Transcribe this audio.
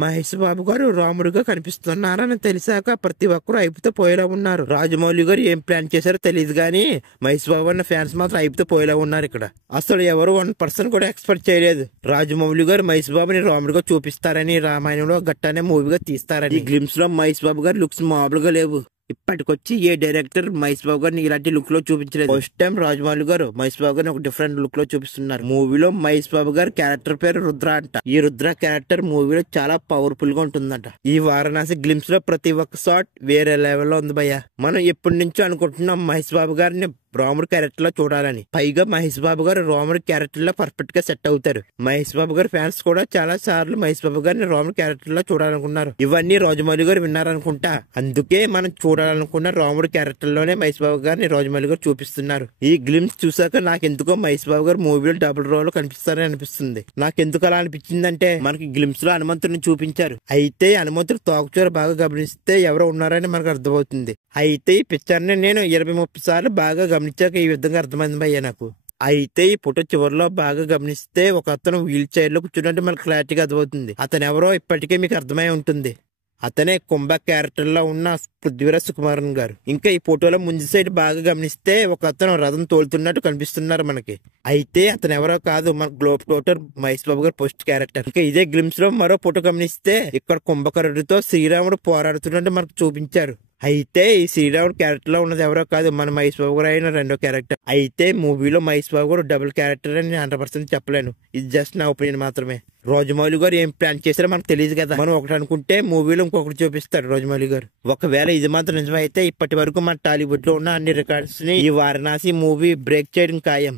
మహేష్ బాబు గారు రాముడిగా కనిపిస్తున్నారని తెలిసాక ప్రతి ఒక్కరు అయిపుతో పోయేలా ఉన్నారు. రాజమౌళి గారు ఏం ప్లాన్ చేశారో తెలియదు కానీ మహేష్ బాబు అన్న ఫ్యాన్స్ మాత్రం అయిపుతో పోయేలా ఉన్నారు. ఇక్కడ అసలు ఎవరు 1% కూడా ఎక్స్పెక్ట్ చేయలేదు రాజమౌళి గారు మహేష్ బాబుని రాముడిగా చూపిస్తారని, రామాయణంలో గట్టానే మూవీగా తీస్తారని. ఈ గ్లిమ్స్ లో మహేష్ బాబు గారు లుక్స్ మామూలుగా లేవు. ఇప్పటికొచ్చి ఏ డైరెక్టర్ మహేష్ బాబు గారిని ఇలాంటి లుక్ లో చూపించలేదు. ఫస్ట్ టైం రాజమౌళి గారు మహేష్ బాబు గారిని ఒక డిఫరెంట్ లుక్ లో చూపిస్తున్నారు. మూవీలో మహేష్ బాబు గారి క్యారెక్టర్ పేరు రుద్ర అంట. ఈ రుద్ర క్యారెక్టర్ మూవీలో చాలా పవర్ఫుల్ గా ఉంటుందంట. ఈ వారణాసి గ్లిమ్స్ లో ప్రతి ఒక్క షాట్ వేరే లెవెల్ లో ఉంది భయ్య. మనం ఎప్పటి నుంచో అనుకుంటున్నాం మహేష్ బాబు గారిని రాముడి క్యారెక్టర్ లో చూడాలని. పైగా మహేష్ బాబు గారు రాముడి క్యారెక్టర్ లో పర్ఫెక్ట్ గా సెట్ అవుతారు. మహేష్ బాబు గారి ఫ్యాన్స్ కూడా చాలా సార్లు మహేష్ బాబు గారిని రాముడి క్యారెక్టర్ లో చూడాలనుకున్నారు. ఇవన్నీ రాజమౌళి గారు విన్నారనుకుంటా. అందుకే మనం చూడాలనుకున్న రాముడి క్యారెక్టర్ లోనే మహేష్ బాబు గారిని రాజమౌళి గారు చూపిస్తున్నారు. ఈ గ్లిమ్స్ చూసాక నాకెందుకో మహేష్ బాబు గారు మూవీలో డబుల్ రోల్ కనిపిస్తారని అనిపిస్తుంది. నాకెందుకు అలా అనిపించిందంటే మనకి గ్లిమ్స్ లో హనుమంతుడిని చూపించారు. అయితే హనుమంతుడు తోకచూర బాగా గమనిస్తే ఎవరో ఉన్నారని మనకు అర్థమవుతుంది. అయితే ఈ పిక్చర్ ని నేను 20-30 సార్లు బాగా గమనించాక ఈ విధంగా అర్థమైంది భయ్య నాకు. అయితే ఈ ఫోటో చివరిలో బాగా గమనిస్తే ఒక అతను వీల్ చైర్ లో కూర్చున్నట్టు మనకు క్లారిటీగా అర్థమవుతుంది. అతను ఎవరో ఇప్పటికే మీకు అర్థమై ఉంటుంది. అతనే కుంభ క్యారెక్టర్ లో ఉన్న పృథ్వీరాజ్ సుకుమారన్ గారు. ఇంకా ఈ ఫోటోలో ముందు సైడ్ బాగా గమనిస్తే ఒక అతను రథం తోలుతున్నట్టు కనిపిస్తున్నారు మనకి. అయితే అతను ఎవరో కాదు, మన గ్లోబ్ ట్రోటర్ మహేష్ బాబు గారు పోస్ట్ క్యారెక్టర్. ఇంకా ఇదే గ్లిమ్స్ లో మరో ఫోటో గమనిస్తే ఇక్కడ కుంభకరుడితో శ్రీరాముడు పోరాడుతున్నట్టు మనకు చూపించారు. అయితే ఈ శ్రీరాముడు క్యారెక్టర్ లో ఉన్నది ఎవరో కాదు, మన మహేష్ బాబు గారు అయిన రెండో క్యారెక్టర్. అయితే మూవీలో మహేష్ బాబు గారు డబుల్ క్యారెక్టర్ అని 100% చెప్పలేను. ఇది జస్ట్ నా ఒపీనియన్ మాత్రమే. రాజమౌళి గారు ఏం ప్లాన్ చేశారో మనకు తెలియదు కదా. మనం ఒకటి అనుకుంటే మూవీలో ఇంకొకటి చూపిస్తారు రాజమౌళి గారు. ఒకవేళ ఇది మాత్రం నిజమైతే ఇప్పటి వరకు మన టాలీవుడ్ లో ఉన్న అన్ని రికార్డ్స్ ని ఈ వారణాసి మూవీ బ్రేక్ చేయడం ఖాయం.